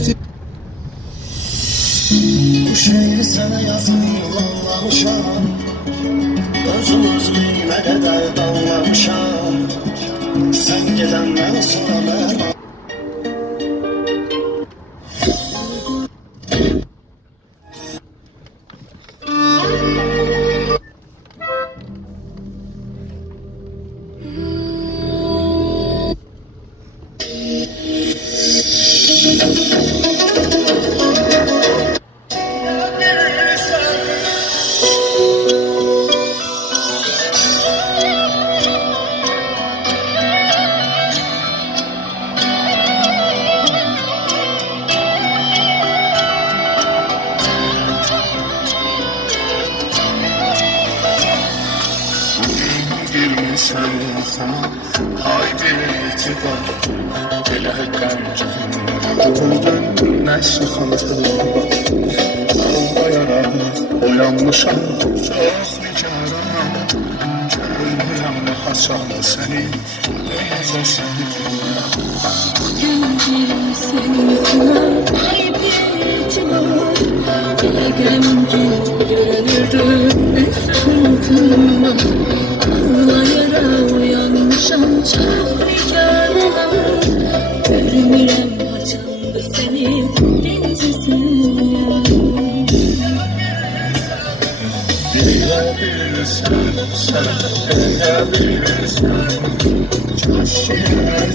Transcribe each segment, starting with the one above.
Bu şehri sana yazmayı anlamışam. Özümüz bilmədə də danlamışam. Sen gedəndən sonra mən girmişəm insana. Haydi etibar elə qəmcin gördün nə sıxıntı. Ağlayaraq oyanmışam, çox nigaranam. Görmürəm haçan səni, necəsən? Gəncim seni sana, haydi etibar elə qəmcin görünürdü nə sıxıntım var. Ağlayarak uyanmışam, çok nigaranam. Görmürəm haçan da seni, necəsən ya? Bilebilirsən, sən bilebilirsən. Çaşır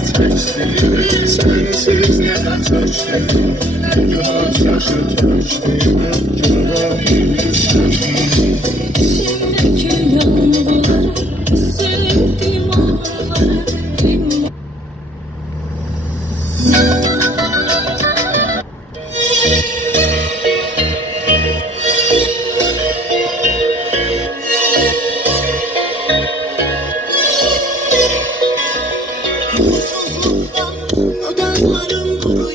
çəkdir, sənsiz yenə çəkdir. Göz yaşı çəkdir, görebilirsən. İçimdeki yağmurları, sevdiğim ağrıları dinle. Mutsuzluktan dudaklarım kuruyor.